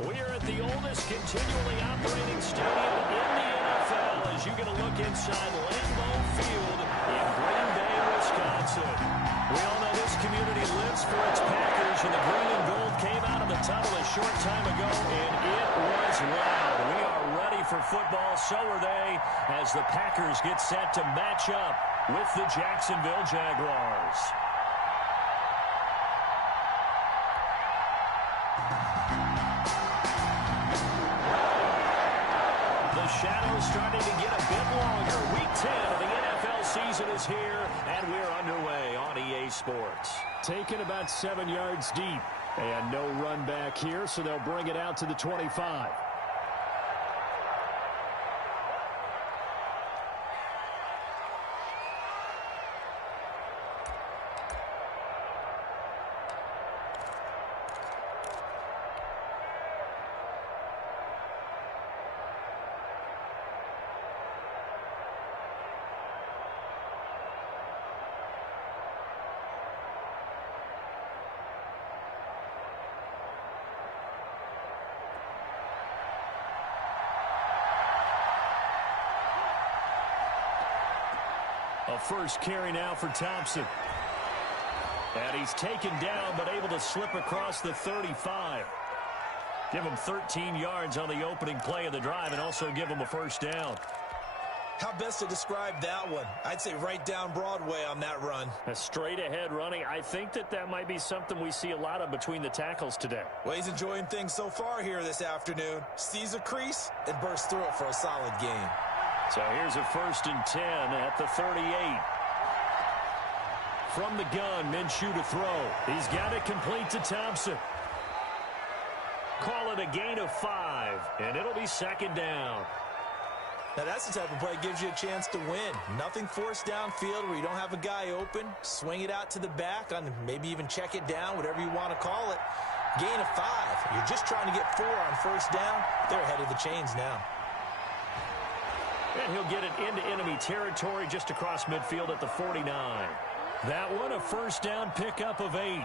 We are at the oldest continually operating stadium in the NFL as you get a look inside Lambeau Field in Green Bay, Wisconsin. We all know this community lives for its Packers, and the green and gold came out of the tunnel a short time ago, and it was loud. We are ready for football, so are they, as the Packers get set to match up with the Jacksonville Jaguars. The shadow's starting to get a bit longer. Week 10 of the NFL season is here, and we're underway on EA Sports. Taken about 7 yards deep, and no run back here, so they'll bring it out to the 25. A first carry now for Thompson. And he's taken down, but able to slip across the 35. Give him 13 yards on the opening play of the drive and also give him a first down. How best to describe that one? I'd say right down Broadway on that run. A straight-ahead running. I think that might be something we see a lot of between the tackles today. Well, he's enjoying things so far here this afternoon. Sees a crease and bursts through it for a solid gain. So here's a 1st and 10 at the 38. From the gun, Minshew to throw. He's got it complete to Thompson. Call it a gain of 5, and it'll be 2nd down. Now that's the type of play that gives you a chance to win. Nothing forced downfield where you don't have a guy open. Swing it out to the back, on maybe even check it down, whatever you want to call it. Gain of 5. You're just trying to get 4 on 1st down. They're ahead of the chains now. And he'll get it into enemy territory just across midfield at the 49. That one, a 1st down pickup of 8.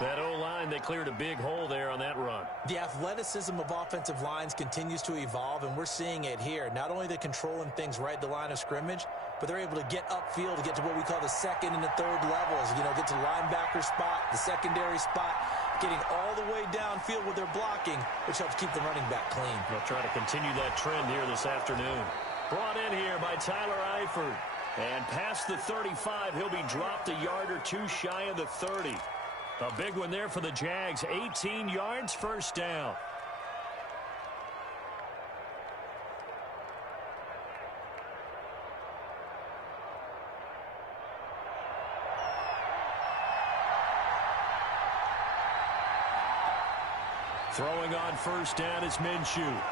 That O-line, they cleared a big hole there on that run. The athleticism of offensive lines continues to evolve, and we're seeing it here. Not only they're controlling things right at the line of scrimmage, but they're able to get upfield to get to what we call the 2nd and the 3rd levels. You know, get to the linebacker spot, the secondary spot, getting all the way downfield with their blocking, which helps keep the running back clean. They'll try to continue that trend here this afternoon. Brought in here by Tyler Eifert. And past the 35, he'll be dropped a yard or 2 shy of the 30. A big one there for the Jags. 18 yards, 1st down. Throwing on 1st down is Minshew.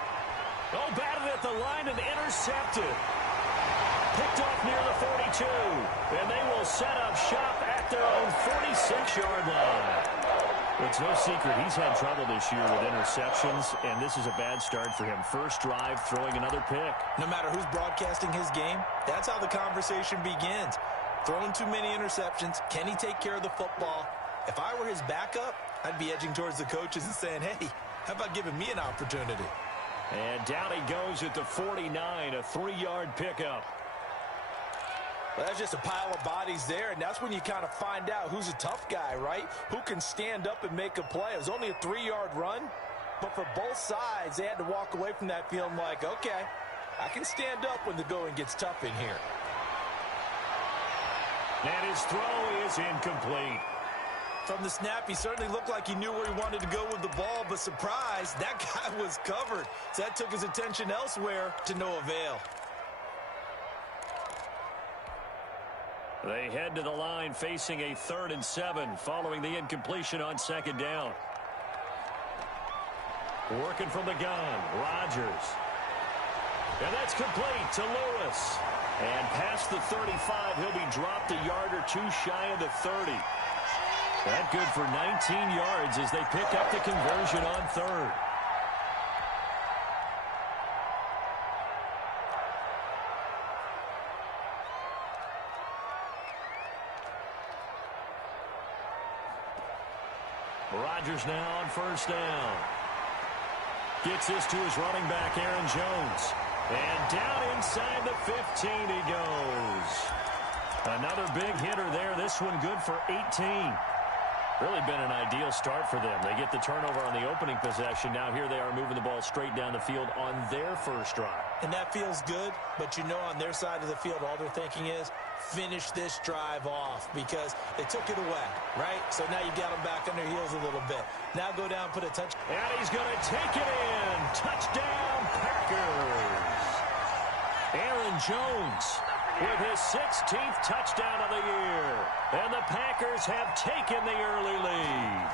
Oh, batted at the line and intercepted. Picked off near the 42. And they will set up shop at their own 46-yard line. It's no secret he's had trouble this year with interceptions, and this is a bad start for him. First drive, throwing another pick. No matter who's broadcasting his game, that's how the conversation begins. Throwing too many interceptions. Can he take care of the football? If I were his backup, I'd be edging towards the coaches and saying, hey, how about giving me an opportunity? And down he goes at the 49, a 3-yard pickup. Well, that's just a pile of bodies there, and that's when you kind of find out who's a tough guy, right? Who can stand up and make a play. It was only a 3-yard run, but for both sides, they had to walk away from that feeling like, okay, I can stand up when the going gets tough in here. And his throw is incomplete. From the snap, he certainly looked like he knew where he wanted to go with the ball, but surprise, that guy was covered. So that took his attention elsewhere to no avail. They head to the line facing a 3rd and 7 following the incompletion on 2nd down. Working from the gun, Rodgers. And that's complete to Lewis. And past the 35, he'll be dropped a yard or 2 shy of the 30. That good for 19 yards as they pick up the conversion on 3rd. Rodgers now on 1st down. Gets this to his running back, Aaron Jones. And down inside the 15 he goes. Another big hitter there. This one good for 18. Really been an ideal start for them. They get the turnover on the opening possession. Now here they are moving the ball straight down the field on their first drive. And that feels good, but you know on their side of the field all they're thinking is finish this drive off because they took it away, right? So now you got them back on their heels a little bit. Now go down, put a touch. And he's going to take it in. Touchdown, Packers. Aaron Jones with his 16th touchdown of the year. And the Packers have taken the early lead.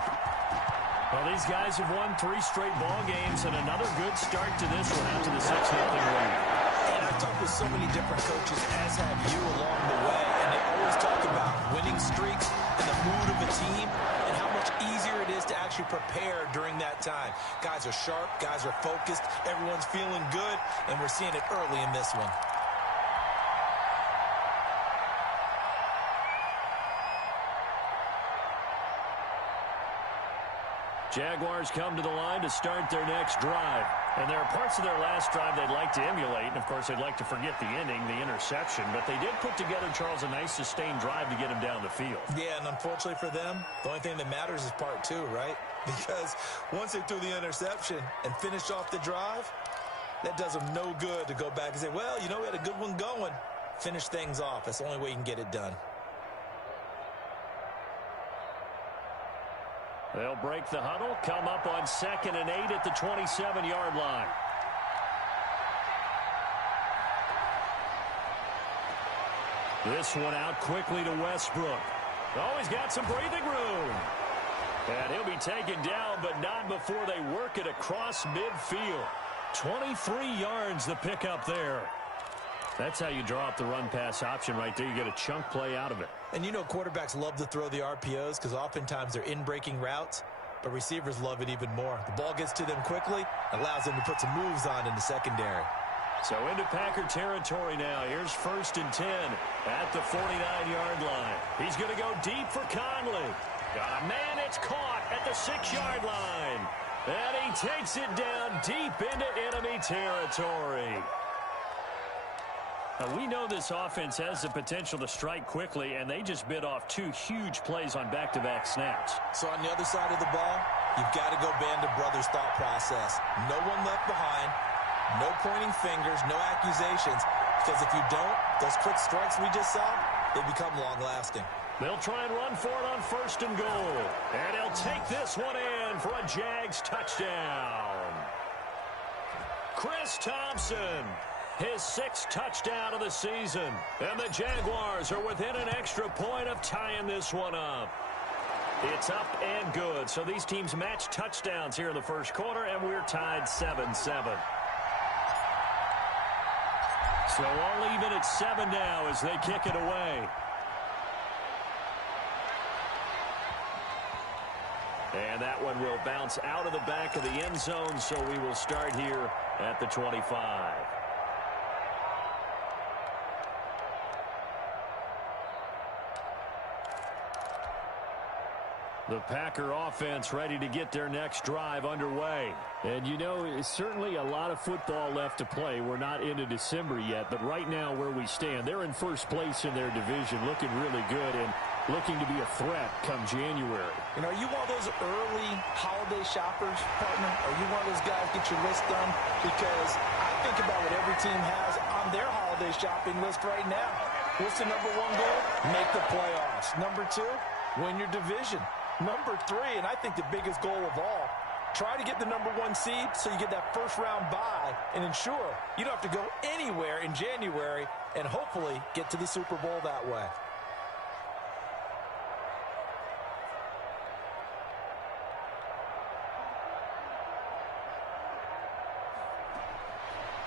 Well, these guys have won 3 straight ball games and another good start to this one after the 6-0 lead. And I've talked with so many different coaches, as have you along the way, and they always talk about winning streaks and the mood of a team and how much easier it is to actually prepare during that time. Guys are sharp, guys are focused, everyone's feeling good, and we're seeing it early in this one. Jaguars come to the line to start their next drive. And there are parts of their last drive they'd like to emulate. And, of course, they'd like to forget the ending, the interception. But they did put together, Charles, a nice sustained drive to get him down the field. Yeah, and unfortunately for them, the only thing that matters is part 2, right? Because once they threw the interception and finished off the drive, that does them no good to go back and say, well, you know, we had a good one going. Finish things off. That's the only way you can get it done. They'll break the huddle, come up on 2nd and 8 at the 27-yard line. This one out quickly to Westbrook. Oh, he's got some breathing room. And he'll be taken down, but not before they work it across midfield. 23 yards the pickup there. That's how you draw up the run-pass option right there. You get a chunk play out of it. And you know quarterbacks love to throw the RPOs because oftentimes they're in-breaking routes, but receivers love it even more. The ball gets to them quickly, allows them to put some moves on in the secondary. So into Packer territory now. Here's 1st and 10 at the 49-yard line. He's going to go deep for Conley. Got a man, it's caught at the 6-yard line. And he takes it down deep into enemy territory. Now, we know this offense has the potential to strike quickly, and they just bit off 2 huge plays on back-to-back snaps. So on the other side of the ball, you've got to go band of brothers thought process. No one left behind, no pointing fingers, no accusations, because if you don't, those quick strikes we just saw, they become long-lasting. They'll try and run for it on 1st and goal. And he'll take this one in for a Jags touchdown. Chris Thompson, his 6th touchdown of the season. And the Jaguars are within an extra point of tying this one up. It's up and good. So these teams match touchdowns here in the first quarter, and we're tied 7-7. So all even at 7 now as they kick it away. And that one will bounce out of the back of the end zone, so we will start here at the 25. The Packer offense ready to get their next drive underway. And, you know, it's certainly a lot of football left to play. We're not into December yet, but right now where we stand, they're in first place in their division, looking really good and looking to be a threat come January. You know, are you one of those early holiday shoppers, partner? Are you one of those guys get your list done? Because I think about what every team has on their holiday shopping list right now. What's the number 1 goal? Make the playoffs. Number 2, win your division. Number 3, and I think the biggest goal of all, try to get the number 1 seed so you get that first-round bye and ensure you don't have to go anywhere in January and hopefully get to the Super Bowl that way.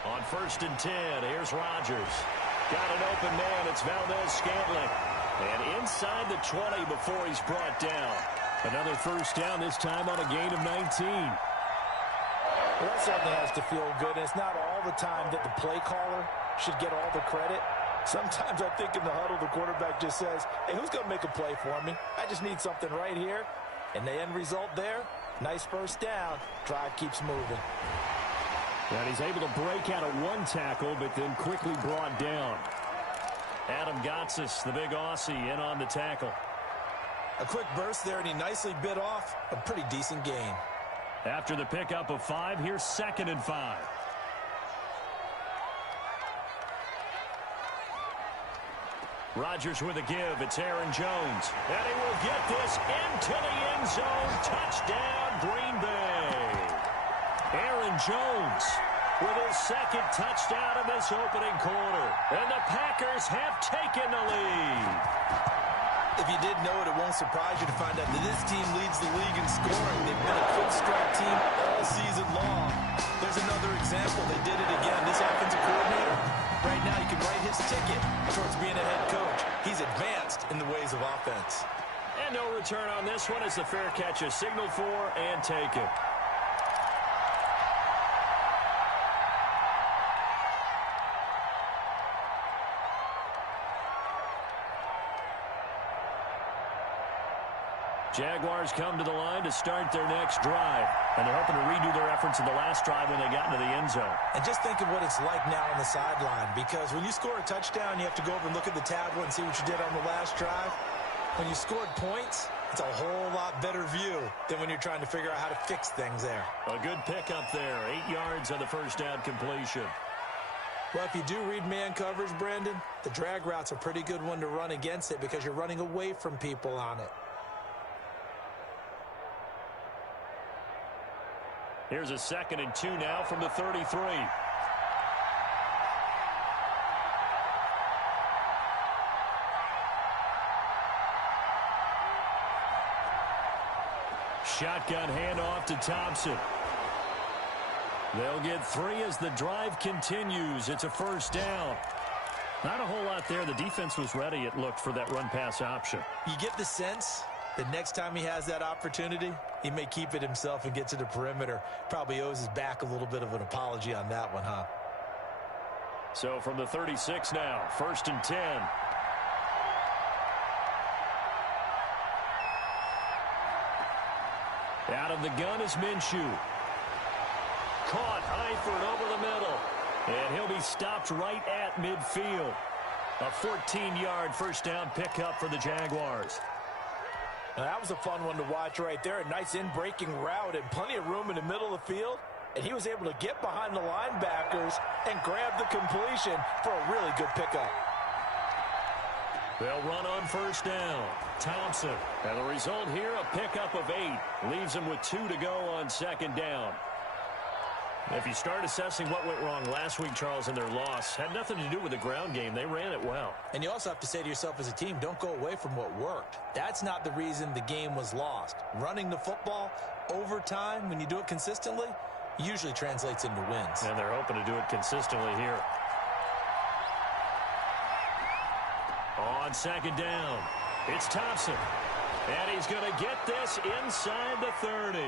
On 1st and 10, here's Rodgers. Got an open man. It's Valdez-Scantling. And inside the 20 before he's brought down. Another first down, this time on a gain of 19. Well, that certainly has to feel good. And it's not all the time that the play caller should get all the credit. Sometimes I think in the huddle, the quarterback just says, hey, who's going to make a play for me? I just need something right here. And the end result there, nice first down. Drive keeps moving. And he's able to break out of one tackle, but then quickly brought down. Adam Gotsis, the big Aussie, in on the tackle. A quick burst there, and he nicely bit off a pretty decent gain. After the pickup of 5, here's 2nd and 5. Rodgers with a give. It's Aaron Jones. And he will get this into the end zone. Touchdown, Green Bay. Aaron Jones with his 2nd touchdown of this opening quarter. And the Packers have taken the lead. If you did know it, it won't surprise you to find out that this team leads the league in scoring. They've been a quick strike team all season long. There's another example. They did it again. This offensive coordinator, right now, you can write his ticket towards being a head coach. He's advanced in the ways of offense. And no return on this one as the fair catch is signaled for and taken. Jaguars come to the line to start their next drive. And they're hoping to redo their efforts in the last drive when they got into the end zone. And just think of what it's like now on the sideline. Because when you score a touchdown, you have to go over and look at the tablet and see what you did on the last drive. When you scored points, it's a whole lot better view than when you're trying to figure out how to fix things there. A good pickup there. 8 yards on the first down completion. Well, if you do read man coverage, Brandon, the drag route's a pretty good one to run against it because you're running away from people on it. Here's a 2nd and 2 now from the 33. Shotgun handoff to Thompson. They'll get 3 as the drive continues. It's a first down. Not a whole lot there. The defense was ready, it looked, for that run-pass option. You get the sense that next time he has that opportunity, he may keep it himself and get to the perimeter. Probably owes his back a little bit of an apology on that one, huh? So from the 36 now, 1st and 10. Out of the gun is Minshew. Caught Eifert over the middle. And he'll be stopped right at midfield. A 14-yard first down pickup for the Jaguars. Now, that was a fun one to watch right there. A nice in-breaking route and plenty of room in the middle of the field. And he was able to get behind the linebackers and grab the completion for a really good pickup. They'll run on first down. Thompson. And the result here, a pickup of 8. Leaves them with 2 to go on 2nd down. If you start assessing what went wrong last week, Charles, in their loss, had nothing to do with the ground game. They ran it well. And you also have to say to yourself as a team, don't go away from what worked. That's not the reason the game was lost. Running the football over time, when you do it consistently, usually translates into wins. And they're hoping to do it consistently here. On 2nd down, it's Thompson. And he's going to get this inside the 30.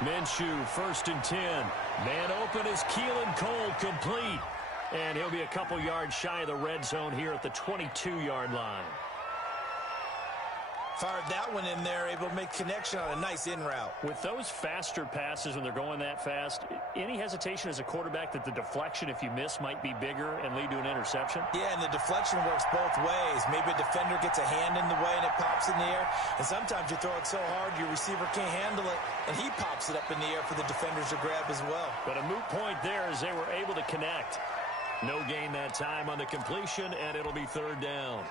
Minshew, 1st and 10. Man open is Keelan Cole, complete. And he'll be a couple yards shy of the red zone here at the 22-yard line. Fired that one in there, able to make connection on a nice in route. With those faster passes when they're going that fast, any hesitation as a quarterback that the deflection, if you miss, might be bigger and lead to an interception? Yeah, and the deflection works both ways. Maybe a defender gets a hand in the way and it pops in the air. And sometimes you throw it so hard your receiver can't handle it, and he pops it up in the air for the defenders to grab as well. But a moot point there as they were able to connect. No gain that time on the completion, and it'll be 3rd down.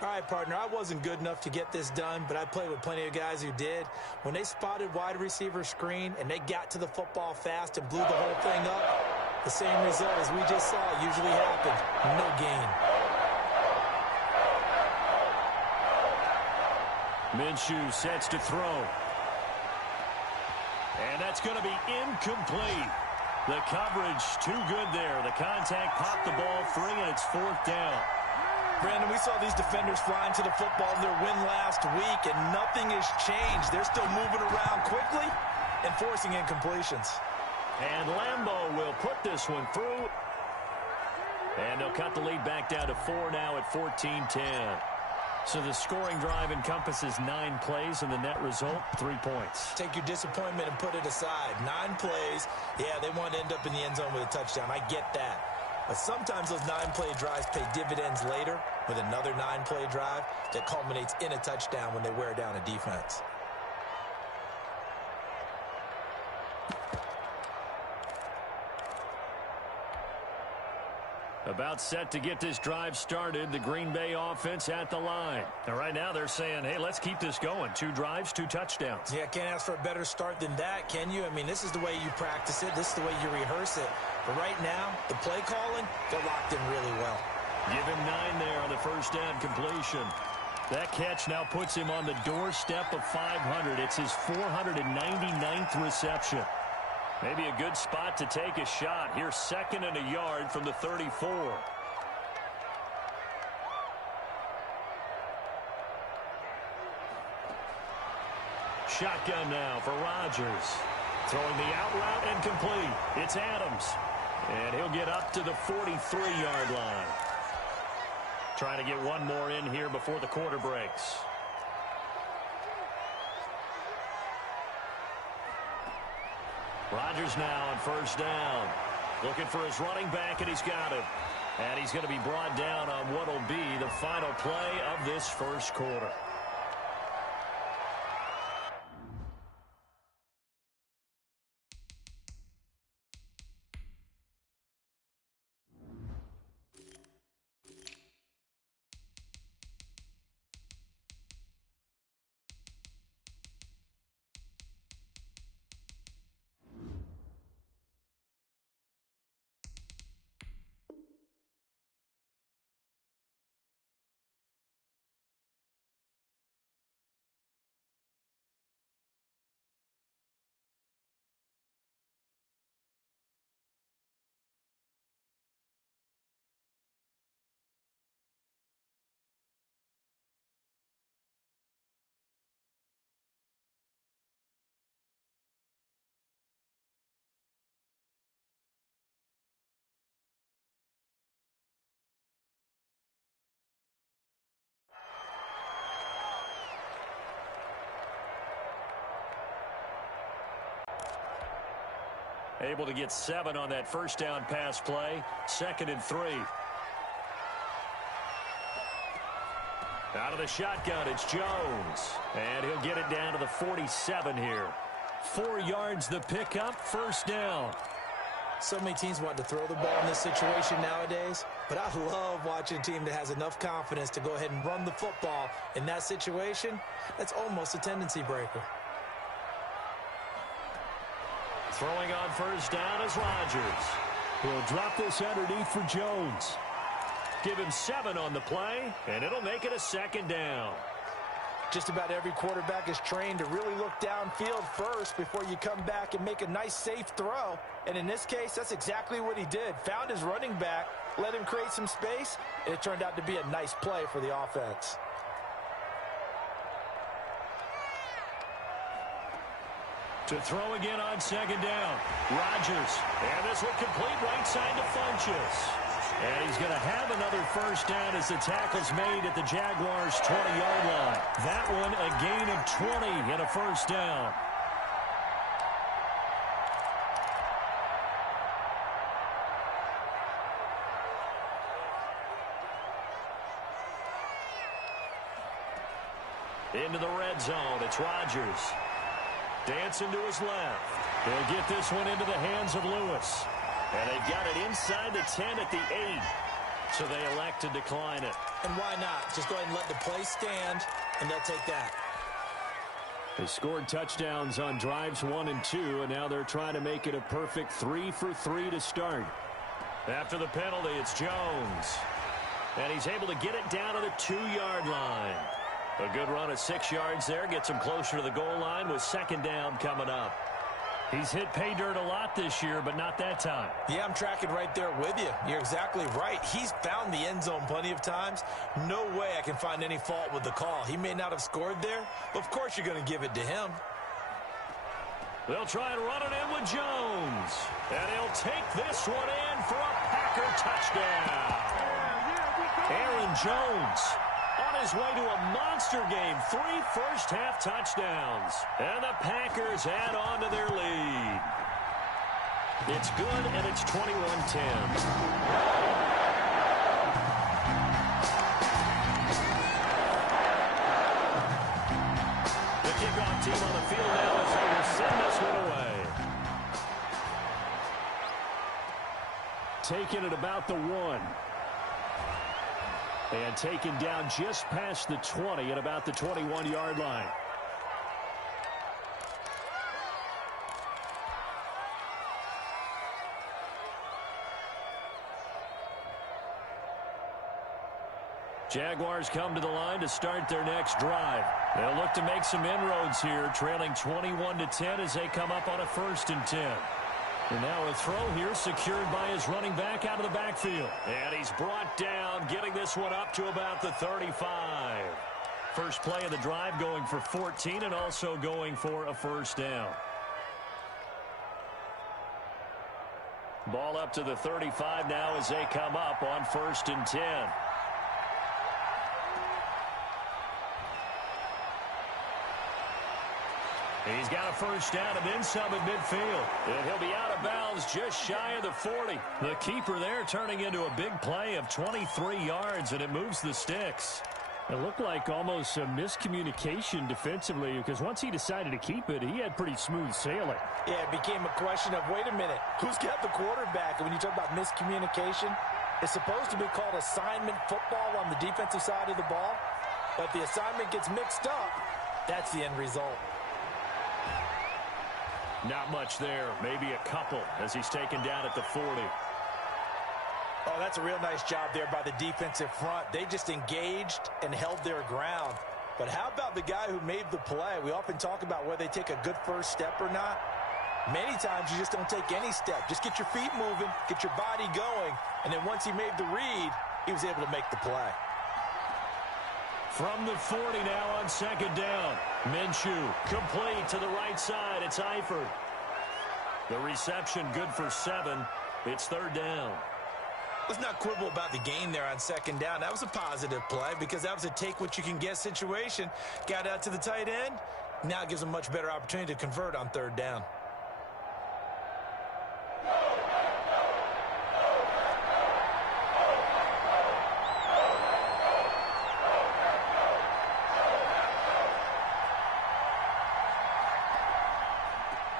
All right, partner, I wasn't good enough to get this done, but I played with plenty of guys who did. When they spotted wide receiver screen and they got to the football fast and blew the whole thing up, the same result as we just saw usually happened. No gain. Minshew sets to throw. And that's going to be incomplete. The coverage too good there. The contact popped the ball free, and it's 4th down. Brandon, we saw these defenders flying to the football in their win last week, and nothing has changed. They're still moving around quickly and forcing incompletions. And Lambeau will put this one through. And they'll cut the lead back down to 4 now at 14-10. So the scoring drive encompasses 9 plays, and the net result, 3 points. Take your disappointment and put it aside. 9 plays. Yeah, they want to end up in the end zone with a touchdown. I get that. But sometimes those 9-play drives pay dividends later with another 9-play drive that culminates in a touchdown when they wear down a defense. About set to get this drive started. The Green Bay offense at the line. And right now they're saying, hey, let's keep this going. 2 drives, 2 touchdowns. Yeah, can't ask for a better start than that, can you? I mean, this is the way you practice it. This is the way you rehearse it. But right now, the play calling, they're locked in really well. Give him 9 there on the first down completion. That catch now puts him on the doorstep of 500. It's his 499th reception. Maybe a good spot to take a shot. Here's 2nd and a yard from the 34. Shotgun now for Rodgers. Throwing the out route and complete. It's Adams. And he'll get up to the 43-yard line. Trying to get one more in here before the quarter breaks. Rodgers now on first down. Looking for his running back, and he's got him. And he's going to be brought down on what will be the final play of this first quarter. Able to get 7 on that first down pass play. 2nd and 3. Out of the shotgun, it's Jones. And he'll get it down to the 47 here. 4 yards the pickup, first down. So many teams want to throw the ball in this situation nowadays, but I love watching a team that has enough confidence to go ahead and run the football. In that situation, that's almost a tendency breaker. Throwing on first down is Rodgers. He'll drop this underneath for Jones. Give him 7 on the play, and it'll make it a 2nd down. Just about every quarterback is trained to really look downfield first before you come back and make a nice, safe throw. And in this case, that's exactly what he did. Found his running back, let him create some space, and it turned out to be a nice play for the offense. To throw again on 2nd down. Rodgers. And this one complete right side to Funchess. And he's going to have another first down as the tackle's made at the Jaguars' 20-yard line. That one a gain of 20 and a first down. Into the red zone. It's Rodgers. Dancing to his left. They'll get this one into the hands of Lewis. And they've got it inside the 10 at the 8. So they elect to decline it. And why not? Just go ahead and let the play stand, and they'll take that. They scored touchdowns on drives 1 and 2, and now they're trying to make it a perfect 3 for 3 to start. After the penalty, it's Jones. And he's able to get it down to the 2-yard line. A good run of 6 yards there. Gets him closer to the goal line with 2nd down coming up. He's hit pay dirt a lot this year, but not that time. Yeah, I'm tracking right there with you. You're exactly right. He's found the end zone plenty of times. No way I can find any fault with the call. He may not have scored there, but of course you're going to give it to him. They'll try and run it in with Jones. And he'll take this one in for a Packer touchdown. Aaron Jones on his way to a monster game. 3 first-half touchdowns. And the Packers add on to their lead. It's good, and it's 21-10. The kickoff team on the field now as they will send this one away. Taken at about the 1. And taken down just past the 20 at about the 21-yard line. Jaguars come to the line to start their next drive. They'll look to make some inroads here, trailing 21-10 as they come up on a 1st and 10. And now a throw here secured by his running back out of the backfield. And he's brought down, getting this one up to about the 35. First play of the drive going for 14 and also going for a 1st down. Ball up to the 35 now as they come up on 1st and 10. He's got a 1st down and then some at midfield. And he'll be out of bounds just shy of the 40. The keeper there turning into a big play of 23 yards, and it moves the sticks. It looked like almost a miscommunication defensively because once he decided to keep it, he had pretty smooth sailing. Yeah, it became a question of, wait a minute, who's got the quarterback? And when you talk about miscommunication, it's supposed to be called assignment football on the defensive side of the ball. But if the assignment gets mixed up, that's the end result. Not much there, maybe a couple as he's taken down at the 40. Oh, that's a real nice job there by the defensive front. They just engaged and held their ground. But how about the guy who made the play? We often talk about whether they take a good first step or not. Many times you just don't take any step. Just get your feet moving, get your body going, and then once he made the read, he was able to make the play. From the 40 now on 2nd down. Minshew complete to the right side. It's Eifert. The reception good for 7. It's 3rd down. Let's not quibble about the gain there on 2nd down. That was a positive play because that was a take-what-you-can-get situation. Got out to the tight end. Now it gives them a much better opportunity to convert on 3rd down.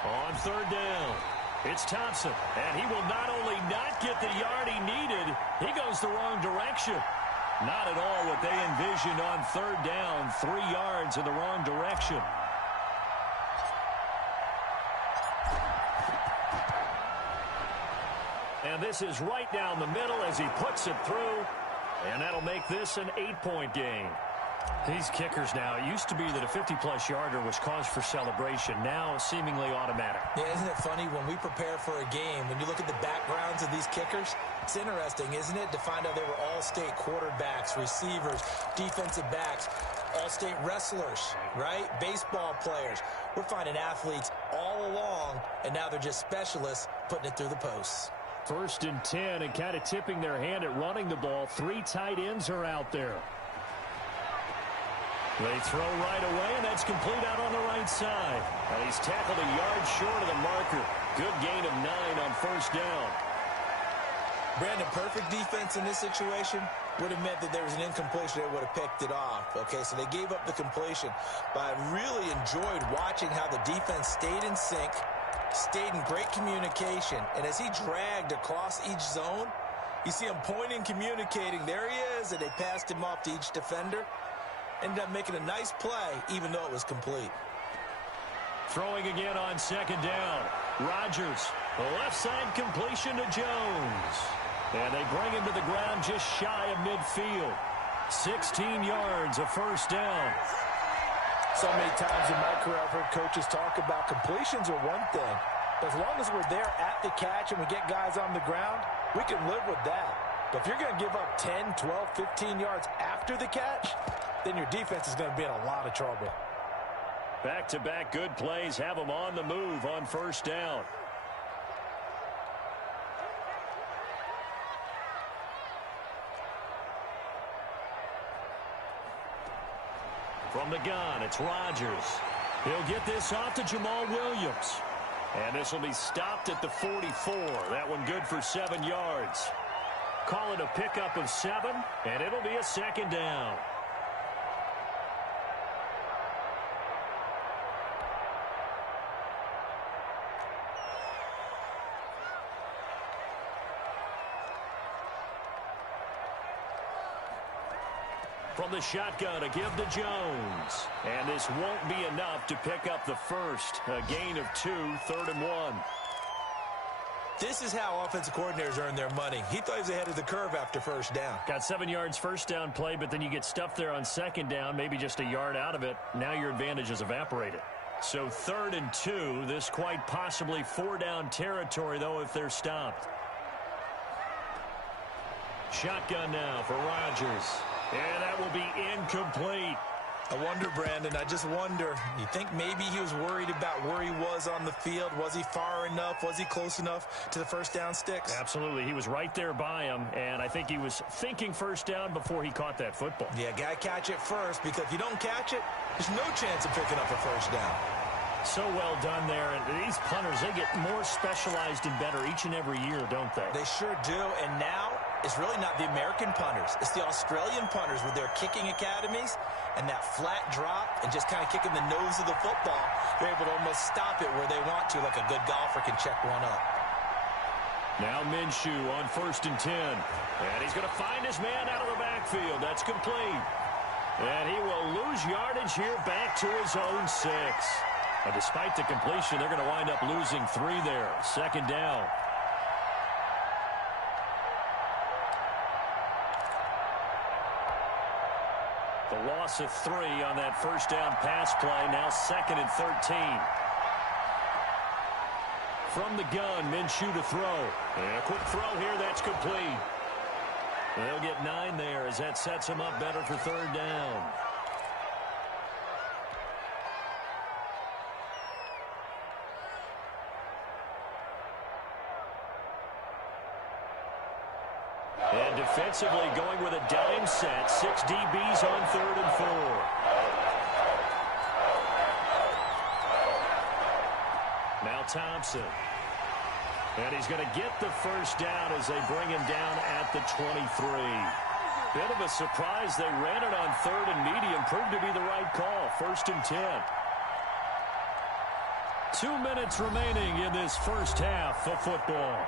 On 3rd down, it's Thompson, and he will not only not get the yard he needed, he goes the wrong direction. Not at all what they envisioned on 3rd down, 3 yards in the wrong direction. And this is right down the middle as he puts it through, and that'll make this an 8-point game. These kickers now, it used to be that a 50-plus yarder was cause for celebration. Now, seemingly automatic. Yeah, isn't it funny when we prepare for a game, when you look at the backgrounds of these kickers, it's interesting, isn't it, to find out they were all-state quarterbacks, receivers, defensive backs, all-state wrestlers, right? Baseball players. We're finding athletes all along, and now they're just specialists putting it through the posts. 1st and 10, and kind of tipping their hand at running the ball. 3 tight ends are out there. They throw right away, and that's complete out on the right side. And he's tackled a yard short of the marker. Good gain of 9 on 1st down. Brandon, perfect defense in this situation would have meant that there was an incompletion. They would have picked it off. Okay, so they gave up the completion. But I really enjoyed watching how the defense stayed in sync, stayed in great communication. And as he dragged across each zone, you see him pointing, communicating. There he is, and they passed him off to each defender. Ended up making a nice play, even though it was complete. Throwing again on 2nd down. Rodgers, the left side completion to Jones. And they bring him to the ground just shy of midfield. 16 yards, a 1st down. So many times in my career I've heard coaches talk about completions are one thing, As long as we're there at the catch and we get guys on the ground, we can live with that. But if you're going to give up 10, 12, 15 yards after the catch, then your defense is going to be in a lot of trouble. Back-to-back good plays have them on the move on first down. From the gun, it's Rodgers. He'll get this off to Jamal Williams. And this will be stopped at the 44. That one good for 7 yards. Call it a pickup of 7, and it'll be a second down. From the shotgun, a give to Jones. And this won't be enough to pick up the first. A gain of 2, 3rd and 1. This is how offensive coordinators earn their money. He thought he was ahead of the curve after first down. Got 7 yards first down play, but then you get stuffed there on second down, maybe just a yard out of it. Now your advantage is evaporated. So 3rd and 2, this quite possibly 4-down territory, though, if they're stopped. Shotgun now for Rodgers. And that will be incomplete. I wonder, Brandon, I just wonder. You think maybe he was worried about where he was on the field? Was he far enough? Was he close enough to the first down sticks? Absolutely. He was right there by him, and I think he was thinking first down before he caught that football. Yeah, got to catch it first, because if you don't catch it, there's no chance of picking up a first down. So well done there. And these punters, they get more specialized and better each and every year, don't they? They sure do. And now it's really not the American punters. It's the Australian punters with their kicking academies and that flat drop and just kind of kicking the nose of the football. They're able to almost stop it where they want to, like a good golfer can check one up. Now Minshew on 1st and 10. And he's going to find his man out of the backfield. That's complete. And he will lose yardage here back to his own 6. And despite the completion, they're going to wind up losing 3 there. Second down. The loss of 3 on that first down pass play. Now 2nd and 13. From the gun, Minshew to throw. And a quick throw here. That's complete. They'll get 9 there as that sets them up better for 3rd down. And defensively going with a dime set. 6 DBs on 3rd and 4. Now Thompson. And he's going to get the first down as they bring him down at the 23. Bit of a surprise. They ran it on 3rd and medium. Proved to be the right call. 1st and 10. 2 minutes remaining in this first half of football.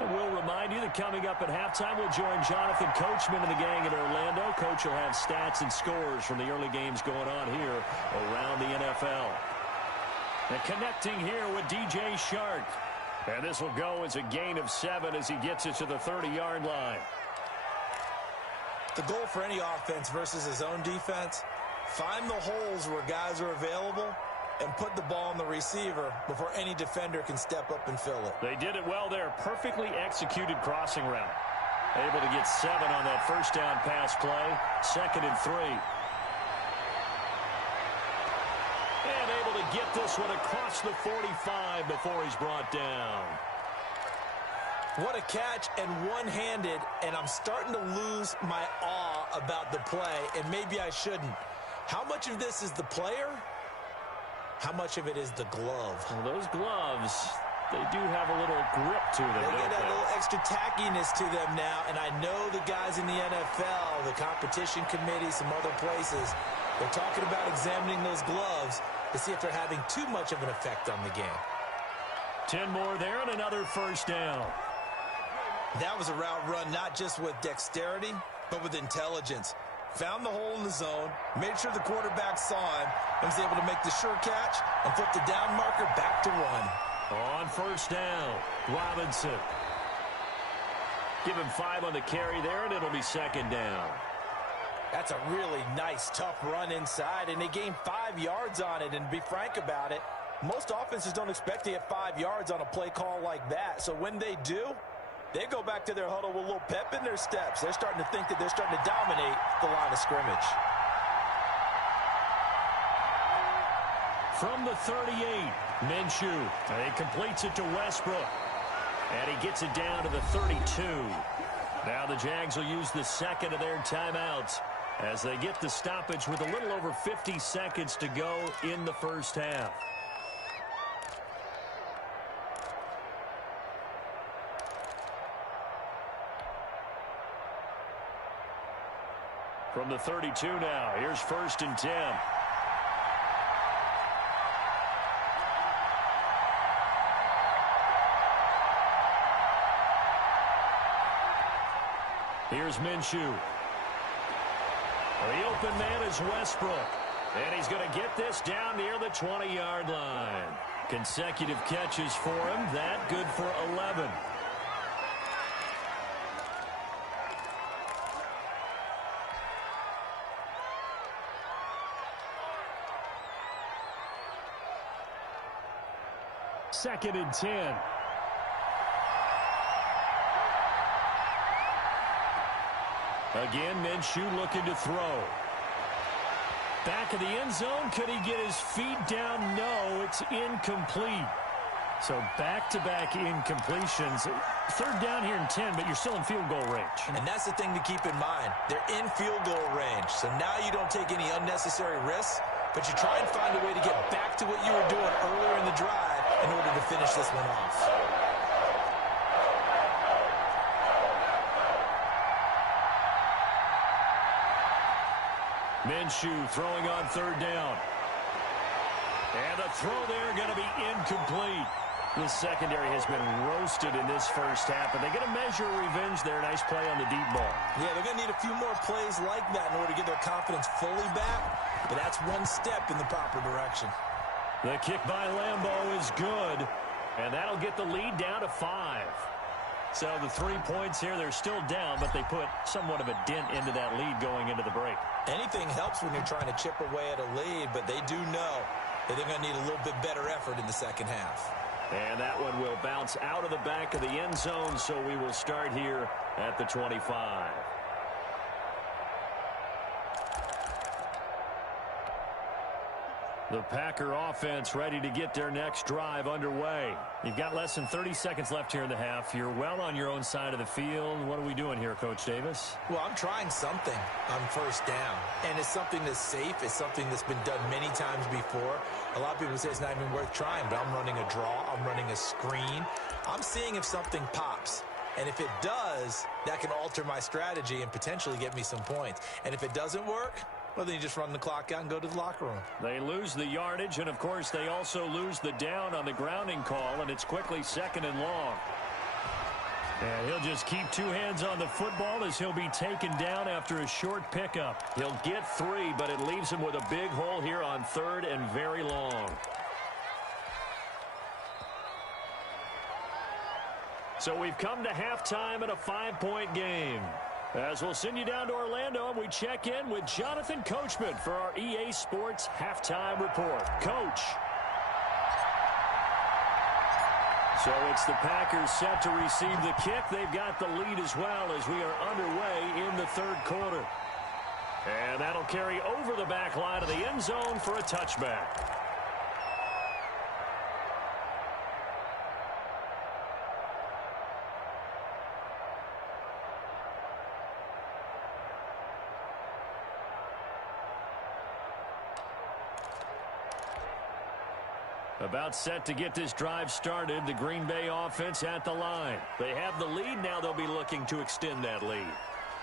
And we'll remind you that coming up at halftime, we'll join Jonathan Coachman and the gang in Orlando. Coach will have stats and scores from the early games going on here around the NFL. And connecting here with DJ Shark. And this will go as a gain of 7 as he gets it to the 30-yard line. The goal for any offense versus his own defense, find the holes where guys are available and put the ball on the receiver before any defender can step up and fill it. They did it well there. Perfectly executed crossing route. Able to get 7 on that first down pass play. 2nd and 3. And able to get this one across the 45 before he's brought down. What a catch, and one-handed, and I'm starting to lose my awe about the play, and maybe I shouldn't. How much of this is the player? How much of it is the glove? Well, those gloves, they do have a little grip to them. They get a little extra tackiness to them now, and I know the guys in the NFL, the competition committee, some other places, they're talking about examining those gloves to see if they're having too much of an effect on the game. 10 more there and another first down. That was a route run not just with dexterity, but with intelligence. Found the hole in the zone, made sure the quarterback saw him, and was able to make the sure catch and flip the down marker back to 1. On first down, Robinson. Give him 5 on the carry there, and it'll be 2nd down. That's a really nice, tough run inside, and they gained 5 yards on it. And to be frank about it, most offenses don't expect to get 5 yards on a play call like that. So when they do, they go back to their huddle with a little pep in their steps. They're starting to think that they're starting to dominate the line of scrimmage. From the 38, Minshew. He completes it to Westbrook. And he gets it down to the 32. Now the Jags will use the second of their timeouts as they get the stoppage with a little over 50 seconds to go in the first half. From the 32 now, here's 1st and 10. Here's Minshew. The open man is Westbrook. And he's going to get this down near the 20-yard line. Consecutive catches for him. That good for 11. Second and 10. Again, Minshew looking to throw. Back of the end zone. Could he get his feet down? No, it's incomplete. So back-to-back incompletions. 3rd down here and 10, but you're still in field goal range. And that's the thing to keep in mind. They're in field goal range. So now you don't take any unnecessary risks, but you try and find a way to get back to what you were doing earlier in the drive in order to finish this one off. Minshew throwing on 3rd down. And the throw there going to be incomplete. The secondary has been roasted in this first half, but they get a measure of revenge there. Nice play on the deep ball. Yeah, they're going to need a few more plays like that in order to get their confidence fully back, but that's one step in the proper direction. The kick by Lambeau is good, and that'll get the lead down to 5. So the 3 points here, they're still down, but they put somewhat of a dent into that lead going into the break. Anything helps when you're trying to chip away at a lead, but they do know that they're going to need a little bit better effort in the second half. And that one will bounce out of the back of the end zone, so we will start here at the 25. The Packer offense ready to get their next drive underway. You've got less than 30 seconds left here in the half. You're well on your own side of the field. What are we doing here, Coach Davis? Well, I'm trying something on 1st down, and it's something that's safe. It's something that's been done many times before. A lot of people say it's not even worth trying, but I'm running a draw. I'm running a screen. I'm seeing if something pops. And if it does, that can alter my strategy and potentially get me some points. And if it doesn't work, well, then you just run the clock out and go to the locker room. They lose the yardage, and, of course, they also lose the down on the grounding call, and it's quickly 2nd and long. And he'll just keep 2 hands on the football as he'll be taken down after a short pickup. He'll get 3, but it leaves him with a big hole here on 3rd and very long. So we've come to halftime in a 5-point game. As we'll send you down to Orlando, and we check in with Jonathan Coachman for our EA Sports Halftime Report. Coach. So it's the Packers set to receive the kick. They've got the lead as well as we are underway in the 3rd quarter. And that'll carry over the back line of the end zone for a touchback. About set to get this drive started. The Green Bay offense at the line. They have the lead. Now they'll be looking to extend that lead.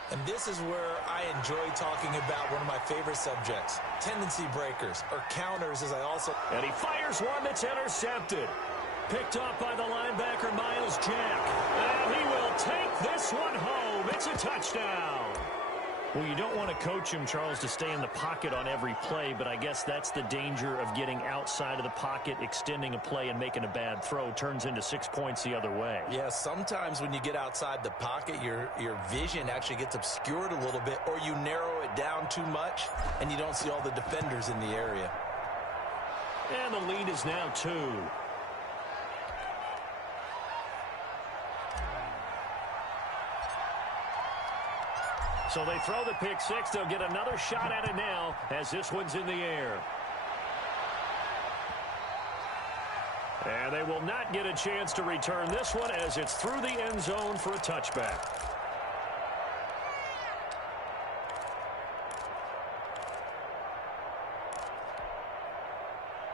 And this is where I enjoy talking about one of my favorite subjects, tendency breakers, or counters, as I also... And he fires one that's intercepted. Picked off by the linebacker, Miles Jack. And he will take this one home. It's a touchdown. Well, you don't want to coach him, Charles, to stay in the pocket on every play, but I guess that's the danger of getting outside of the pocket, extending a play, and making a bad throw. Turns into 6 points the other way. Yeah, sometimes when you get outside the pocket, your vision actually gets obscured a little bit, or you narrow it down too much, and you don't see all the defenders in the area. And the lead is now 2. So they throw the pick six. They'll get another shot at it now as this one's in the air. And they will not get a chance to return this one as it's through the end zone for a touchback.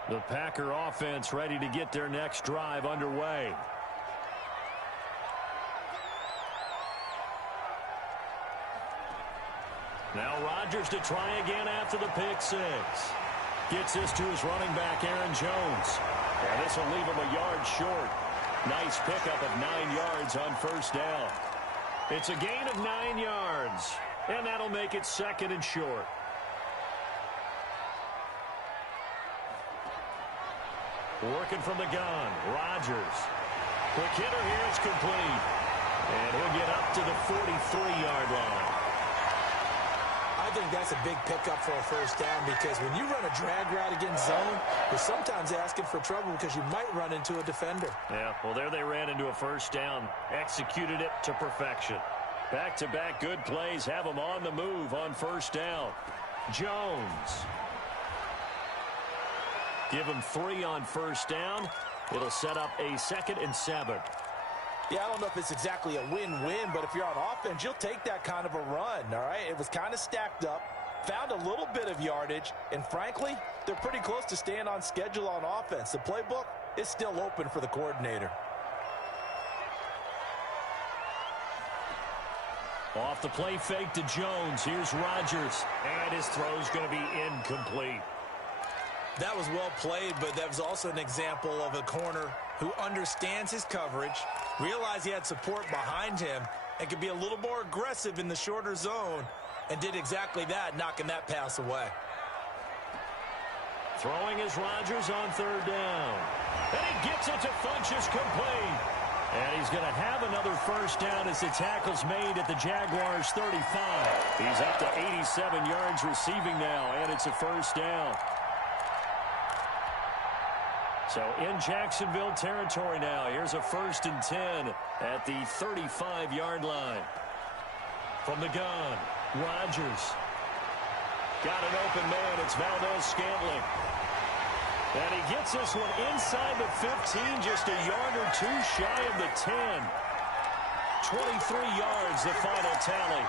The Packer offense ready to get their next drive underway. Now Rodgers to try again after the pick six. Gets this to his running back, Aaron Jones. And this will leave him a yard short. Nice pickup of 9 yards on first down. It's a gain of 9 yards. And that'll make it 2nd and short. Working from the gun, Rodgers. Quick hitter here, it's complete. And he'll get up to the 43-yard line. I think that's a big pickup for a first down because when you run a drag route against zone, you're sometimes asking for trouble because you might run into a defender. Yeah, well, there they ran into a first down. Executed it to perfection. Back-to-back good plays have them on the move on first down. Jones. Give him 3 on first down. It'll set up a 2nd and 7. Yeah, I don't know if it's exactly a win-win, but if you're on offense, you'll take that kind of a run, all right? It was kind of stacked up, found a little bit of yardage, and frankly, they're pretty close to staying on schedule on offense. The playbook is still open for the coordinator. Off the play fake to Jones. Here's Rodgers, and his throw's going to be incomplete. That was well played, but that was also an example of a corner who understands his coverage, realized he had support behind him, and could be a little more aggressive in the shorter zone, and did exactly that, knocking that pass away. Throwing is Rodgers on 3rd down. And he gets it to Funchess complete. And he's going to have another first down as the tackle's made at the Jaguars' 35. He's up to 87 yards receiving now, and it's a first down. So in Jacksonville territory now. Here's a 1st and 10 at the 35-yard line. From the gun, Rodgers. Got an open man. It's Valdez-Scantling. And he gets this one inside the 15, just a yard or 2 shy of the 10. 23 yards, the final tally.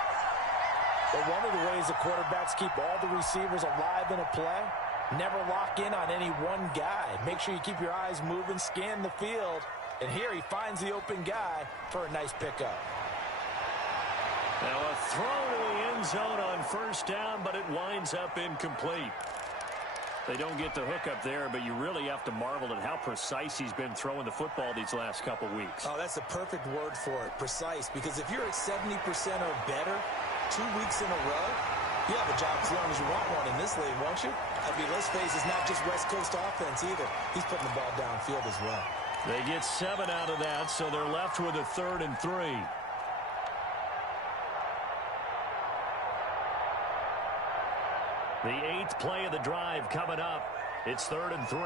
But one of the ways the quarterbacks keep all the receivers alive in a play, never lock in on any one guy. Make sure you keep your eyes moving, scan the field. And here he finds the open guy for a nice pickup. Now a throw to the end zone on first down, but it winds up incomplete. They don't get the hook up there, but you really have to marvel at how precise he's been throwing the football these last couple weeks. Oh, that's the perfect word for it, precise. Because if you're at 70% or better 2 weeks in a row, you have a job as long as you want one in this league, won't you? I mean, let's face it, it's not just West Coast offense either. He's putting the ball downfield as well. They get 7 out of that, so they're left with a 3rd and 3. The 8th play of the drive coming up. It's 3rd and 3.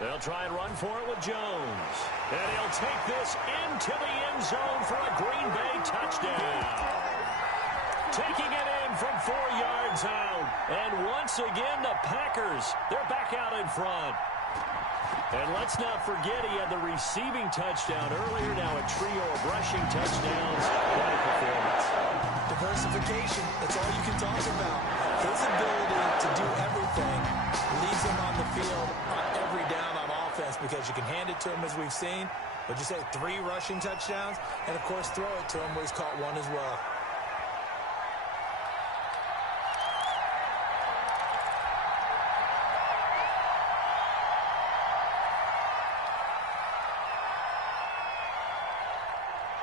They'll try and run for it with Jones. And he'll take this into the end zone for a Green Bay touchdown. Taking it in from 4 yards out. And once again, the Packers, they're back out in front. And let's not forget he had the receiving touchdown earlier. Now a trio of rushing touchdowns. What a performance. Diversification, that's all you can talk about. His ability to do everything leaves him on the field on every down on offense because you can hand it to him as we've seen. But you say 3 rushing touchdowns, and of course throw it to him where he's caught 1 as well.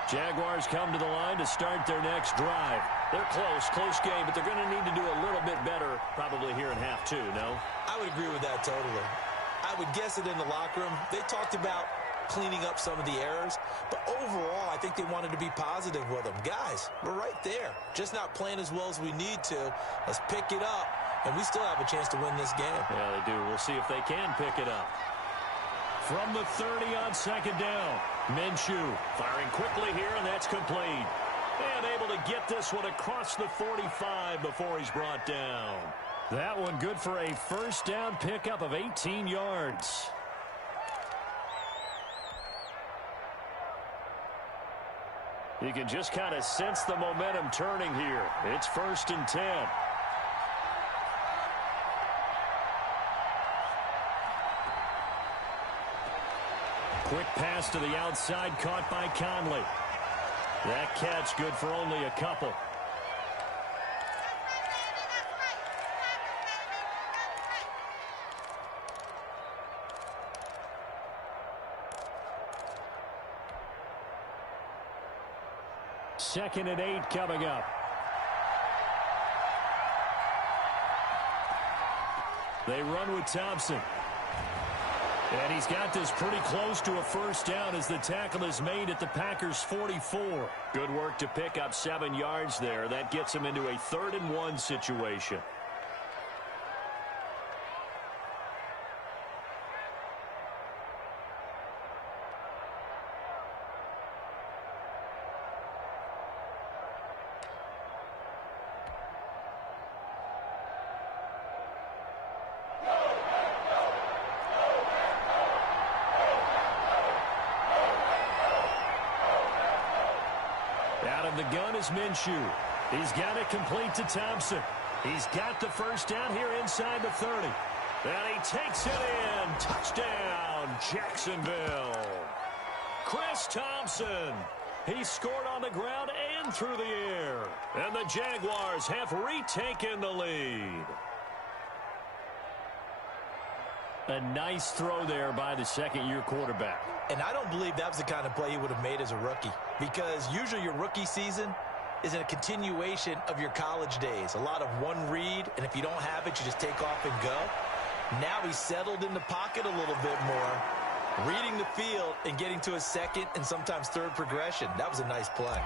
Jaguars come to the line to start their next drive. They're close game, but they're going to need to do a little bit better probably here in half two, no? I would agree with that totally. I would guess it in the locker room. They talked about cleaning up some of the errors, but overall, I think they wanted to be positive with them. Guys, we're right there. Just not playing as well as we need to. Let's pick it up, and we still have a chance to win this game. Yeah, they do. We'll see if they can pick it up. From the 30 on second down, Minshew firing quickly here, and that's complete. And able to get this one across the 45 before he's brought down. That one good for a first down pickup of 18 yards. You can just kind of sense the momentum turning here. It's 1st and 10. Quick pass to the outside, caught by Conley. That catch good for only a couple. Second and 8 coming up. They run with Thompson. And he's got this pretty close to a first down as the tackle is made at the Packers' 44. Good work to pick up 7 yards there. That gets him into a 3rd and 1 situation. The gun is Minshew. He's got it complete to Thompson. He's got the first down here inside the 30. And he takes it in. Touchdown, Jacksonville. Chris Thompson. He scored on the ground and through the air. And the Jaguars have retaken the lead. A nice throw there by the second-year quarterback. And I don't believe that was the kind of play he would have made as a rookie, because usually your rookie season is a continuation of your college days. A lot of one read, and if you don't have it, you just take off and go. Now he's settled in the pocket a little bit more, reading the field and getting to a second and sometimes third progression. That was a nice play.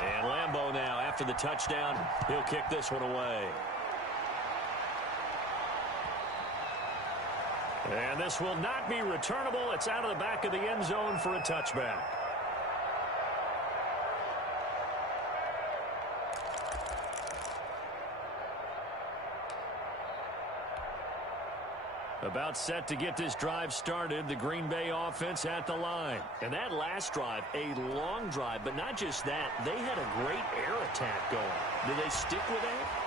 And Lambeau now, after the touchdown, he'll kick this one away. And this will not be returnable. It's out of the back of the end zone for a touchback. About set to get this drive started, the Green Bay offense at the line. And that last drive, a long drive, but not just that. They had a great air attack going. Did they stick with that?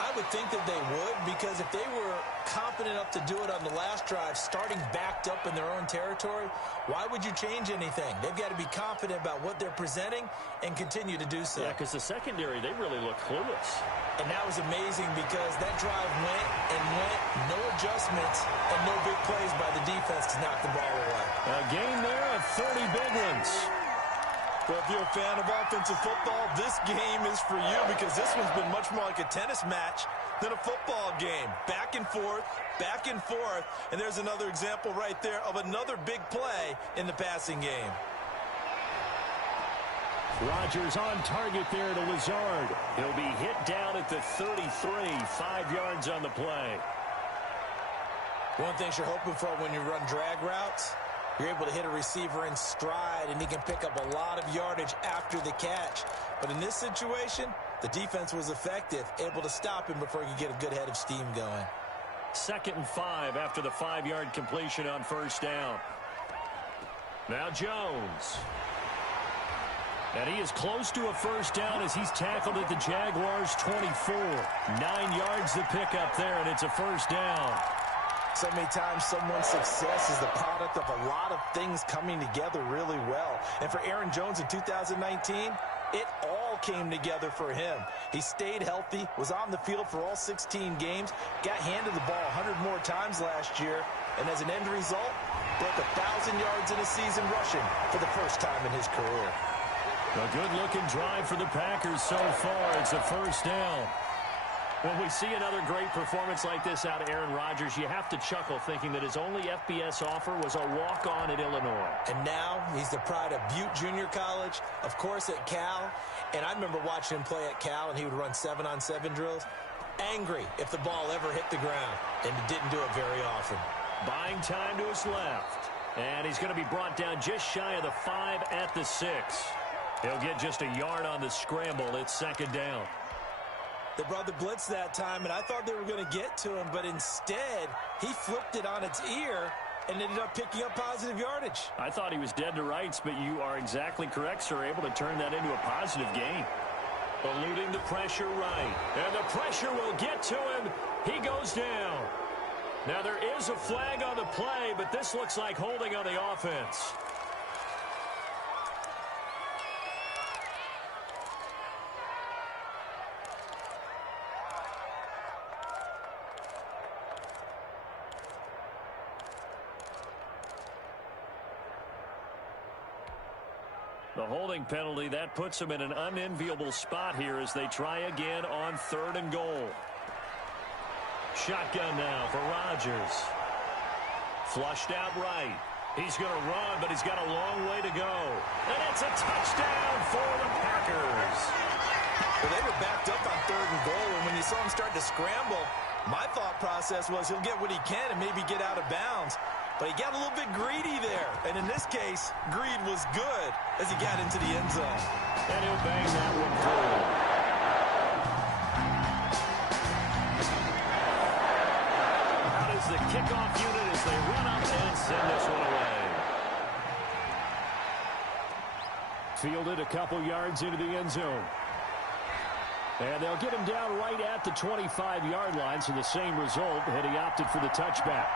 I would think that they would, because if they were confident enough to do it on the last drive, starting backed up in their own territory, why would you change anything? They've got to be confident about what they're presenting and continue to do so. Yeah, because the secondary, they really look clueless. And that was amazing because that drive went and went, no adjustments, and no big plays by the defense to knock the ball away. A game there of 30 big ones. Well, if you're a fan of offensive football, this game is for you, because this one's been much more like a tennis match than a football game. Back and forth, and there's another example right there of another big play in the passing game. Rodgers on target there to Lazard. He'll be hit down at the 33, 5 yards on the play. One thing you're hoping for when you run drag routes, you're able to hit a receiver in stride, and he can pick up a lot of yardage after the catch. But in this situation, the defense was effective, able to stop him before he could get a good head of steam going. 2nd and 5 after the 5-yard completion on first down. Now Jones. And he is close to a first down as he's tackled at the Jaguars' 24. 9 yards to pick up there, and it's a first down. So many times someone's success is the product of a lot of things coming together really well. And for Aaron Jones in 2019, it all came together for him. He stayed healthy, was on the field for all 16 games, got handed the ball 100 more times last year, and as an end result, broke 1,000 yards in a season rushing for the first time in his career. A good-looking drive for the Packers so far. It's a first down. When we see another great performance like this out of Aaron Rodgers, you have to chuckle thinking that his only FBS offer was a walk-on at Illinois. And now he's the pride of Butte Junior College, of course at Cal. And I remember watching him play at Cal, and he would run 7-on-7 drills. Angry if the ball ever hit the ground, and he didn't do it very often. Buying time to his left. And he's going to be brought down just shy of the 5 at the 6. He'll get just a yard on the scramble. It's second down. They brought the blitz that time, and I thought they were going to get to him, but instead, he flipped it on its ear and ended up picking up positive yardage. I thought he was dead to rights, but you are exactly correct, sir, able to turn that into a positive gain. Eluding the pressure right, and the pressure will get to him. He goes down. Now, there is a flag on the play, but this looks like holding on the offense. The holding penalty, that puts them in an unenviable spot here as they try again on 3rd and goal. Shotgun now for Rodgers. Flushed out right. He's going to run, but he's got a long way to go. And it's a touchdown for the Packers. Well, they were backed up on 3rd and goal, and when you saw him start to scramble, my thought process was he'll get what he can and maybe get out of bounds. But he got a little bit greedy there. And in this case, greed was good as he got into the end zone. And he'll bang that one through. Out is the kickoff unit as they run up and send this one away. Fielded a couple yards into the end zone. And they'll get him down right at the 25-yard line, so the same result, and he opted for the touchback.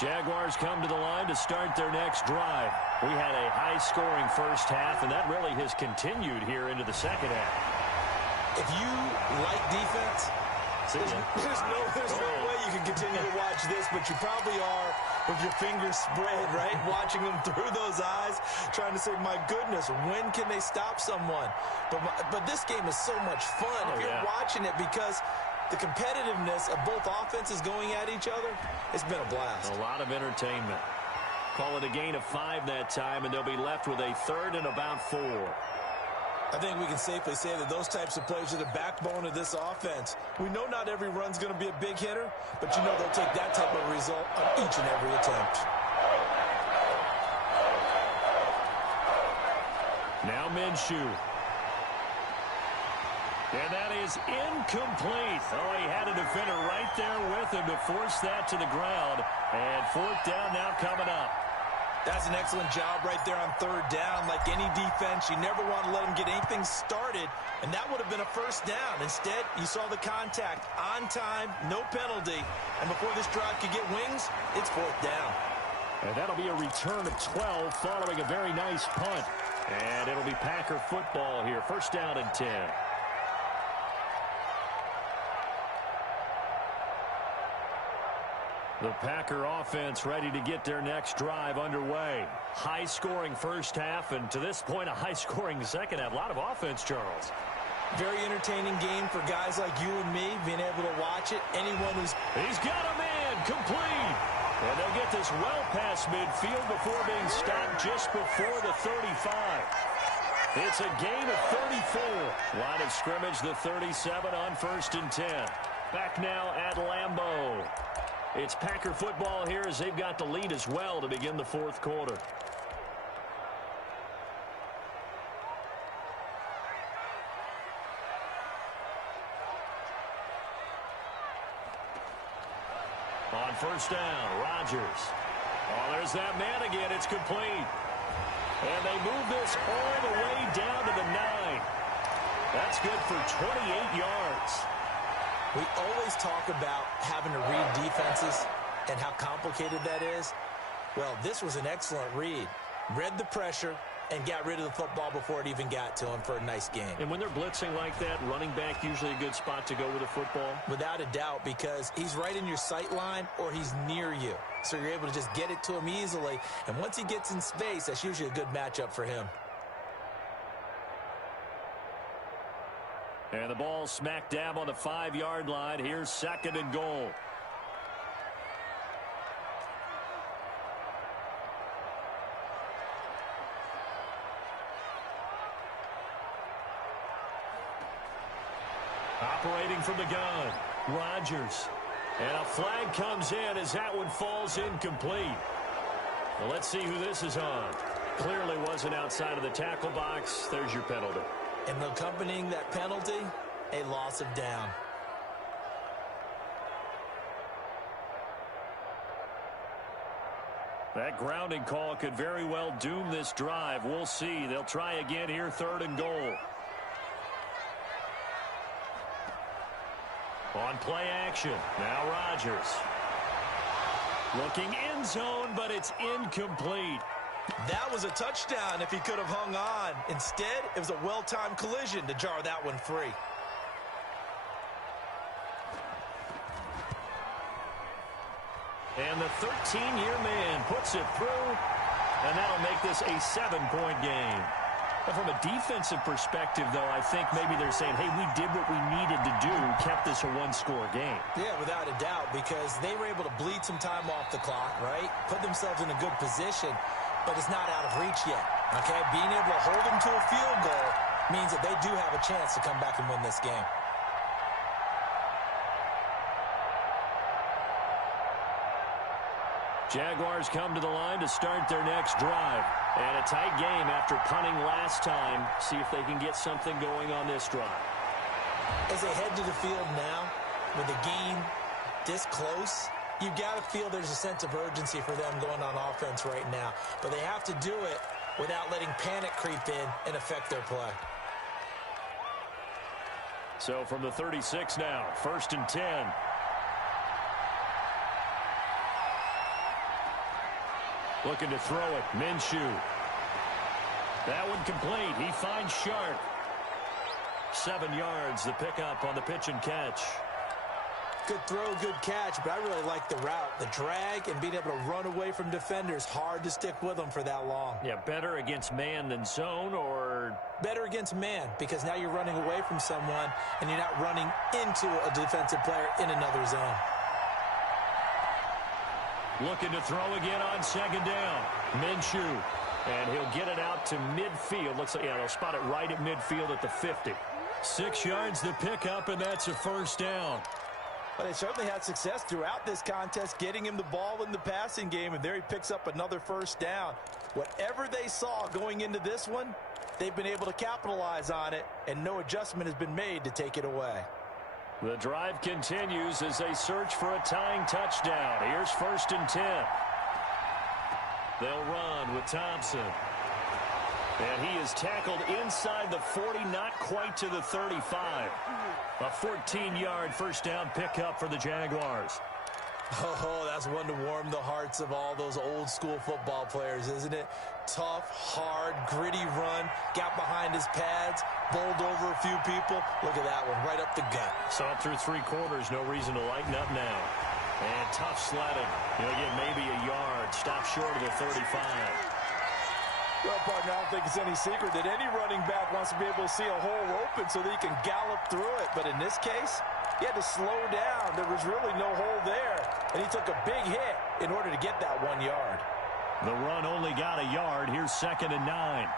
Jaguars come to the line to start their next drive. We had a high-scoring first half, and that really has continued here into the second half. If you like defense, there's no way you can continue to watch this, but you probably are with your fingers spread, right? Watching them through those eyes, trying to say, my goodness, when can they stop someone? But this game is so much fun if you're watching it, because the competitiveness of both offenses going at each other, it's been a blast. A lot of entertainment. Call it a gain of 5 that time, and they'll be left with a 3rd and about 4. I think we can safely say that those types of plays are the backbone of this offense. We know not every run's going to be a big hitter, but you know they'll take that type of result on each and every attempt. Now Minshew. And that is incomplete. Oh, he had a defender right there with him to force that to the ground. And 4th down now coming up. That's an excellent job right there on 3rd down. Like any defense, you never want to let them get anything started, and that would have been a first down. Instead, you saw the contact on time, no penalty, and before this drive could get wings, it's 4th down. And that'll be a return of 12 following a very nice punt. And it'll be Packer football here. 1st down and 10. The Packer offense ready to get their next drive underway. High-scoring first half, and to this point, a high-scoring second half. A lot of offense, Charles. Very entertaining game for guys like you and me, being able to watch it. Anyone who's... He's got a man, complete. And they'll get this well past midfield before being stopped just before the 35. It's a gain of 34. Line of scrimmage, the 37 on 1st and 10. Back now at Lambeau. It's Packer football here as they've got the lead as well to begin the 4th quarter. On 1st down, Rodgers. Oh, there's that man again. It's complete. And they move this all the way down to the 9. That's good for 28 yards. We always talk about having to read defenses and how complicated that is. Well, this was an excellent read. Read the pressure and got rid of the football before it even got to him for a nice game. And when they're blitzing like that, running back usually a good spot to go with the football? Without a doubt, because he's right in your sight line or he's near you. So you're able to just get it to him easily. And once he gets in space, that's usually a good matchup for him. And the ball smack dab on the 5-yard line. Here's 2nd and goal. Operating from the gun, Rodgers. And a flag comes in as that one falls incomplete. Well, let's see who this is on. Clearly wasn't outside of the tackle box. There's your penalty. And accompanying that penalty, a loss of down. That grounding call could very well doom this drive. We'll see. They'll try again here, 3rd and goal. On play action, now Rodgers. Looking end zone, but it's incomplete. That was a touchdown if he could have hung on. Instead, it was a well-timed collision to jar that one free. And the 13-year man puts it through, and that'll make this a 7-point game. And from a defensive perspective, though, I think maybe they're saying, hey, we did what we needed to do, kept this a 1-score game. Yeah, without a doubt, because they were able to bleed some time off the clock, right? Put themselves in a good position, but it's not out of reach yet, okay? Being able to hold them to a field goal means that they do have a chance to come back and win this game. Jaguars come to the line to start their next drive. And a tight game after punting last time. See if they can get something going on this drive. As they head to the field now, with the game this close, you've got to feel there's a sense of urgency for them going on offense right now. But they have to do it without letting panic creep in and affect their play. So from the 36 now, 1st and 10. Looking to throw it. Minshew. That one complete. He finds Sharp. 7 yards, the pickup on the pitch and catch. Good throw, good catch, but I really like the route. The drag and being able to run away from defenders. Hard to stick with them for that long. Yeah, better against man than zone, or? Better against man, because now you're running away from someone and you're not running into a defensive player in another zone. Looking to throw again on 2nd down. Minshew. And he'll get it out to midfield. Looks like, yeah, they'll spot it right at midfield at the 50. 6 yards the pickup, and that's a 1st down. But they certainly had success throughout this contest, getting him the ball in the passing game, and there he picks up another 1st down. Whatever they saw going into this one, they've been able to capitalize on it, and no adjustment has been made to take it away. The drive continues as they search for a tying touchdown. Here's 1st and 10. They'll run with Thompson. And he is tackled inside the 40, not quite to the 35. A 14-yard 1st down pickup for the Jaguars. Oh, that's one to warm the hearts of all those old-school football players, isn't it? Tough, hard, gritty run, got behind his pads, bowled over a few people. Look at that one, right up the gut. Saw it through 3 quarters, no reason to lighten up now. And tough sledding. He'll get maybe a yard, stop short of the 35. Well, partner, I don't think it's any secret that any running back wants to be able to see a hole open so that he can gallop through it. But in this case, he had to slow down. There was really no hole there. And he took a big hit in order to get that 1 yard. The run only got a yard. Here's 2nd and 9.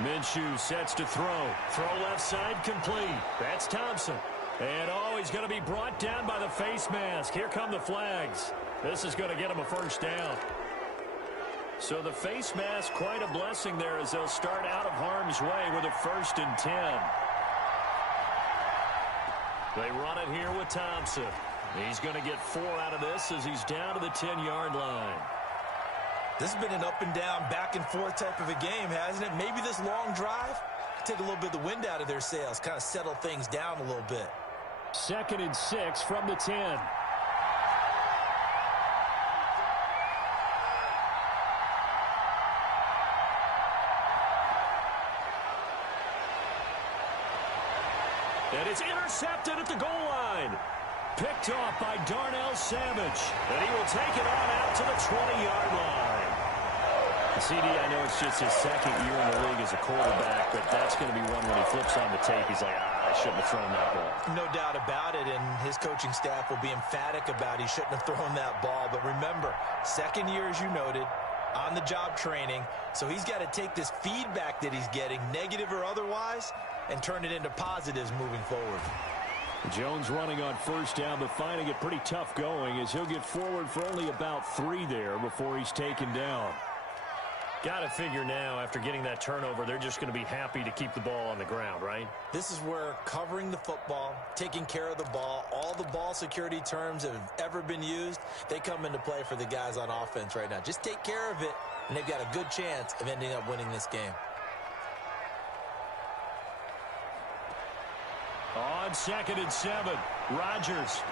Minshew sets to throw. Throw left side complete. That's Thompson. And, oh, he's going to be brought down by the face mask. Here come the flags. This is going to get him a 1st down. So the face mask, quite a blessing there as they'll start out of harm's way with a 1st and 10. They run it here with Thompson. He's going to get 4 out of this as he's down to the 10-yard line. This has been an up and down, back and forth type of a game, hasn't it? Maybe this long drive take a little bit of the wind out of their sails, kind of settle things down a little bit. 2nd and 6 from the 10. And it's intercepted at the goal line. Picked off by Darnell Savage. And he will take it on out to the 20-yard line. CD, I know it's just his second year in the league as a quarterback, but that's going to be one when he flips on the tape. He's like, I shouldn't have thrown that ball. No doubt about it, and his coaching staff will be emphatic about he shouldn't have thrown that ball. But remember, second year, as you noted, on-the-job training, so he's got to take this feedback that he's getting, negative or otherwise, and turn it into positives moving forward. Jones running on first down, but finding it pretty tough going as he'll get forward for only about 3 there before he's taken down. Got to figure now, after getting that turnover, they're just going to be happy to keep the ball on the ground, right? This is where covering the football, taking care of the ball, all the ball security terms that have ever been used, they come into play for the guys on offense right now. Just take care of it, and they've got a good chance of ending up winning this game. On 2nd and 7, Rodgers.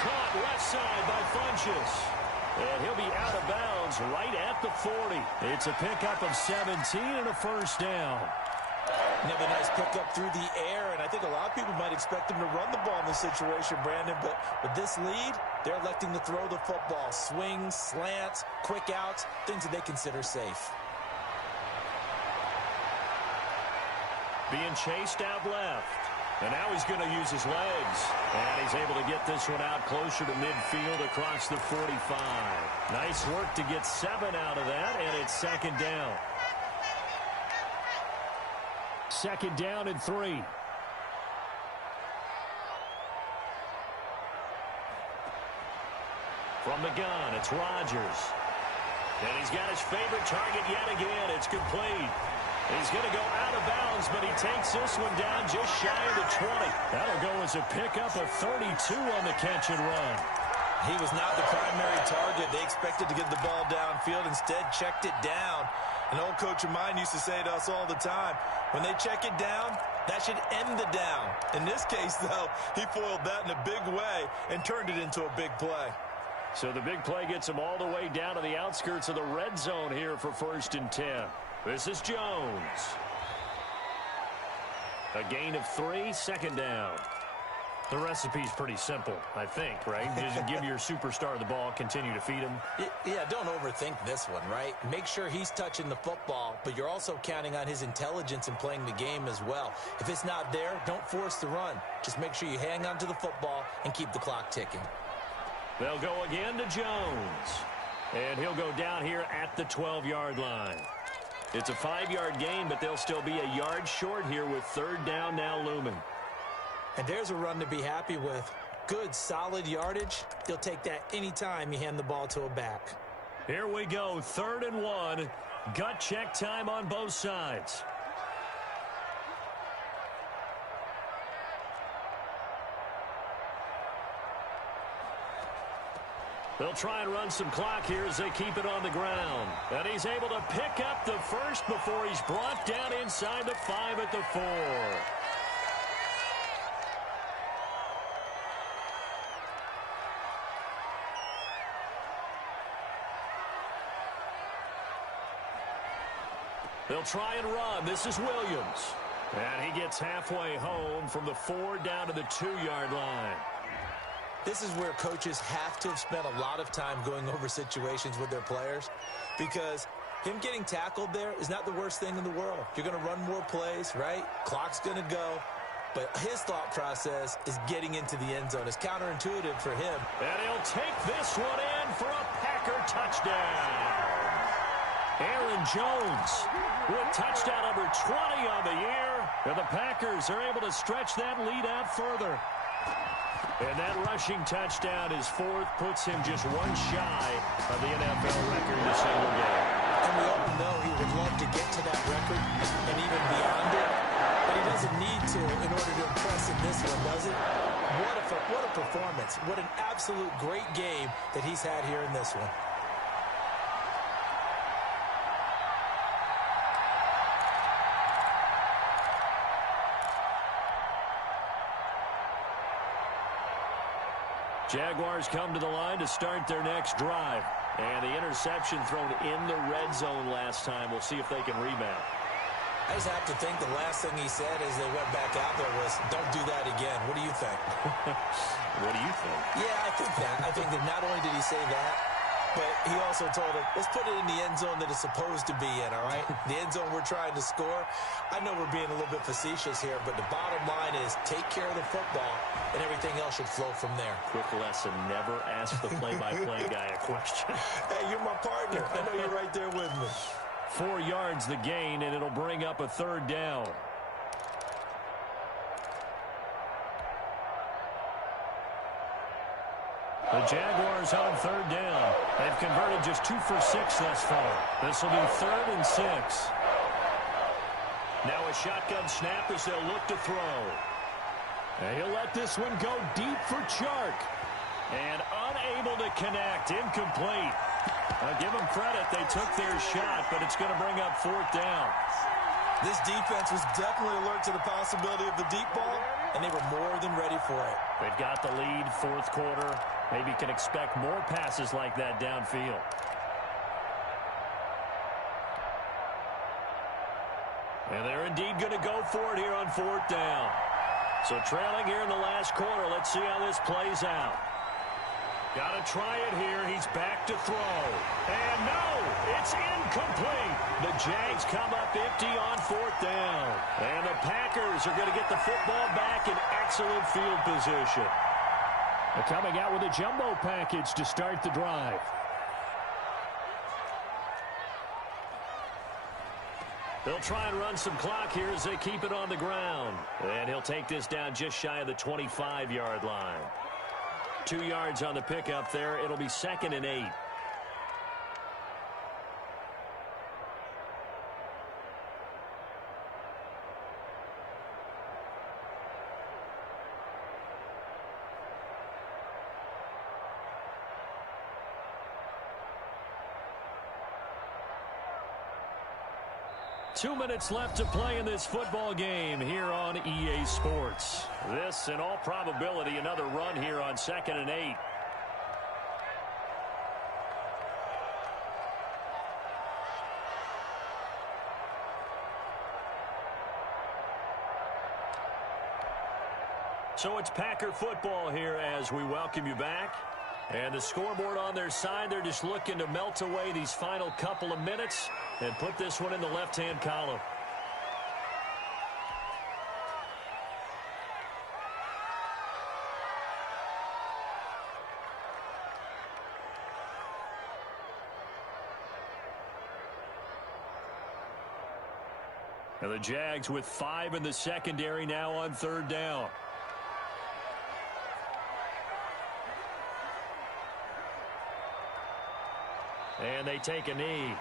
Caught left side by Funchess. And he'll be out of bounds right at the 40. It's a pickup of 17 and a first down. Another nice pickup through the air, and I think a lot of people might expect him to run the ball in this situation, Brandon, but with this lead, they're electing to throw the football. Swings, slants, quick outs, things that they consider safe. Being chased out left. And now he's going to use his legs. And he's able to get this one out closer to midfield across the 45. Nice work to get 7 out of that, and it's 2nd down. 2nd down and 3. From the gun, it's Rodgers. And he's got his favorite target yet again. It's complete. He's going to go out of bounds, but he takes this one down just shy of the 20. That'll go as a pickup of 32 on the catch and run. He was not the primary target. They expected to get the ball downfield. Instead, checked it down. An old coach of mine used to say to us all the time, when they check it down, that should end the down. In this case, though, he foiled that in a big way and turned it into a big play. So the big play gets him all the way down to the outskirts of the red zone here for 1st and 10. This is Jones. A gain of 3, 2nd down. The recipe's pretty simple, I think, right? Just give your superstar the ball, continue to feed him. Yeah, don't overthink this one, right? Make sure he's touching the football, but you're also counting on his intelligence in playing the game as well. If it's not there, don't force the run. Just make sure you hang on to the football and keep the clock ticking. They'll go again to Jones. And he'll go down here at the 12-yard line. It's a 5-yard gain, but they'll still be a yard short here with 3rd down now looming. And there's a run to be happy with. Good, solid yardage. You'll take that anytime you hand the ball to a back. Here we go, 3rd and 1. Gut check time on both sides. They'll try and run some clock here as they keep it on the ground. And he's able to pick up the first before he's brought down inside the 5 at the 4. They'll try and run. This is Williams. And he gets halfway home from the 4 down to the 2-yard line. This is where coaches have to have spent a lot of time going over situations with their players, because him getting tackled there is not the worst thing in the world. You're going to run more plays, right? Clock's going to go. But his thought process is getting into the end zone. It's counterintuitive for him. And he'll take this one in for a Packer touchdown. Aaron Jones with touchdown number 20 on the year. And the Packers are able to stretch that lead out further. And that rushing touchdown, his 4th, puts him just 1 shy of the NFL record in a single game. And we all know he would love to get to that record and even beyond it. But he doesn't need to in order to impress in this one, does it? What a performance. What an absolute great game that he's had here in this one. Jaguars come to the line to start their next drive. And the interception thrown in the red zone last time. We'll see if they can rebound. I just have to think the last thing he said as they went back out there was, don't do that again. What do you think? What do you think? Yeah, I think that. I think that not only did he say that, but he also told him, let's put it in the end zone that it's supposed to be in, all right? The end zone we're trying to score. I know we're being a little bit facetious here, but the bottom line is take care of the football, and everything else should flow from there. Quick lesson, never ask the play-by-play guy a question. Hey, you're my partner. I know you're right there with me. 4 yards the gain, and it'll bring up a third down. The Jaguars on third down. They've converted just 2 for 6 thus far. This will be 3rd and 6. Now a shotgun snap as they'll look to throw. And he'll let this one go deep for Chark. And unable to connect. Incomplete. I'll give them credit. They took their shot, but it's going to bring up 4th down. This defense was definitely alert to the possibility of the deep ball, and they were more than ready for it. They've got the lead, 4th quarter. Maybe can expect more passes like that downfield. And they're indeed going to go for it here on 4th down. So trailing here in the last quarter. Let's see how this plays out. Got to try it here. He's back to throw. And no, it's incomplete. The Jags come up empty on 4th down. And the Packers are going to get the football back in excellent field position. They're coming out with a jumbo package to start the drive. They'll try and run some clock here as they keep it on the ground. And he'll take this down just shy of the 25-yard line. 2 yards on the pickup there. It'll be 2nd and 8. Two minutes left to play in this football game here on EA Sports. This, in all probability, another run here on 2nd and 8. So it's Packer football here as we welcome you back. And the scoreboard on their side, they're just looking to melt away these final couple of minutes and put this one in the left-hand column. And the Jags with 5 in the secondary now on 3rd down. And they take a knee.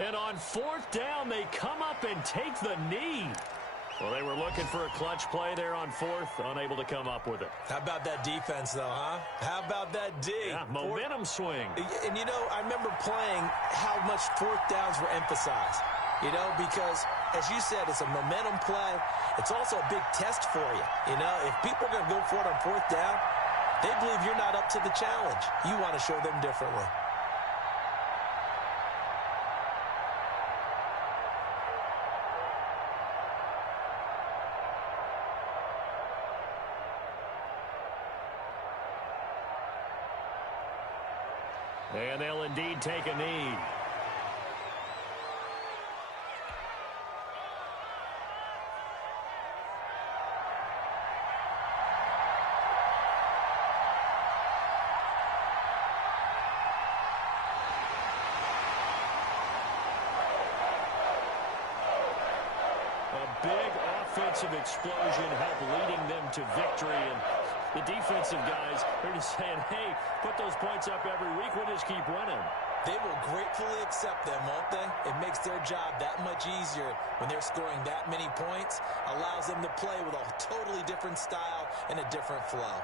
And on 4th down, they come up and take the knee. Well, they were looking for a clutch play there on 4th, unable to come up with it. How about that defense, though, huh? How about that D? Yeah, momentum swing. And, you know, I remember playing how much 4th downs were emphasized, you know, because, as you said, it's a momentum play. It's also a big test for you. You know, if people are going to go for it on 4th down, they believe you're not up to the challenge. You want to show them differently. And they'll indeed take a knee. A big offensive explosion help leading them to victory. And the defensive guys, they're just saying, hey, put those points up every week. We'll just keep winning. They will gratefully accept them, won't they? It makes their job that much easier when they're scoring that many points. Allows them to play with a totally different style and a different flow.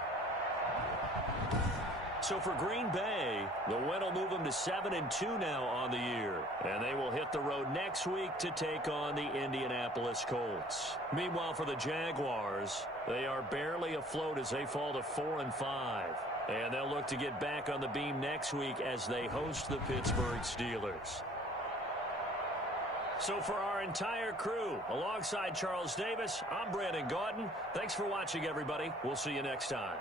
So for Green Bay, the win will move them to 7-2 now on the year. And they will hit the road next week to take on the Indianapolis Colts. Meanwhile, for the Jaguars, they are barely afloat as they fall to 4-5. And they'll look to get back on the beam next week as they host the Pittsburgh Steelers. So for our entire crew, alongside Charles Davis, I'm Brandon Gaudin. Thanks for watching, everybody. We'll see you next time.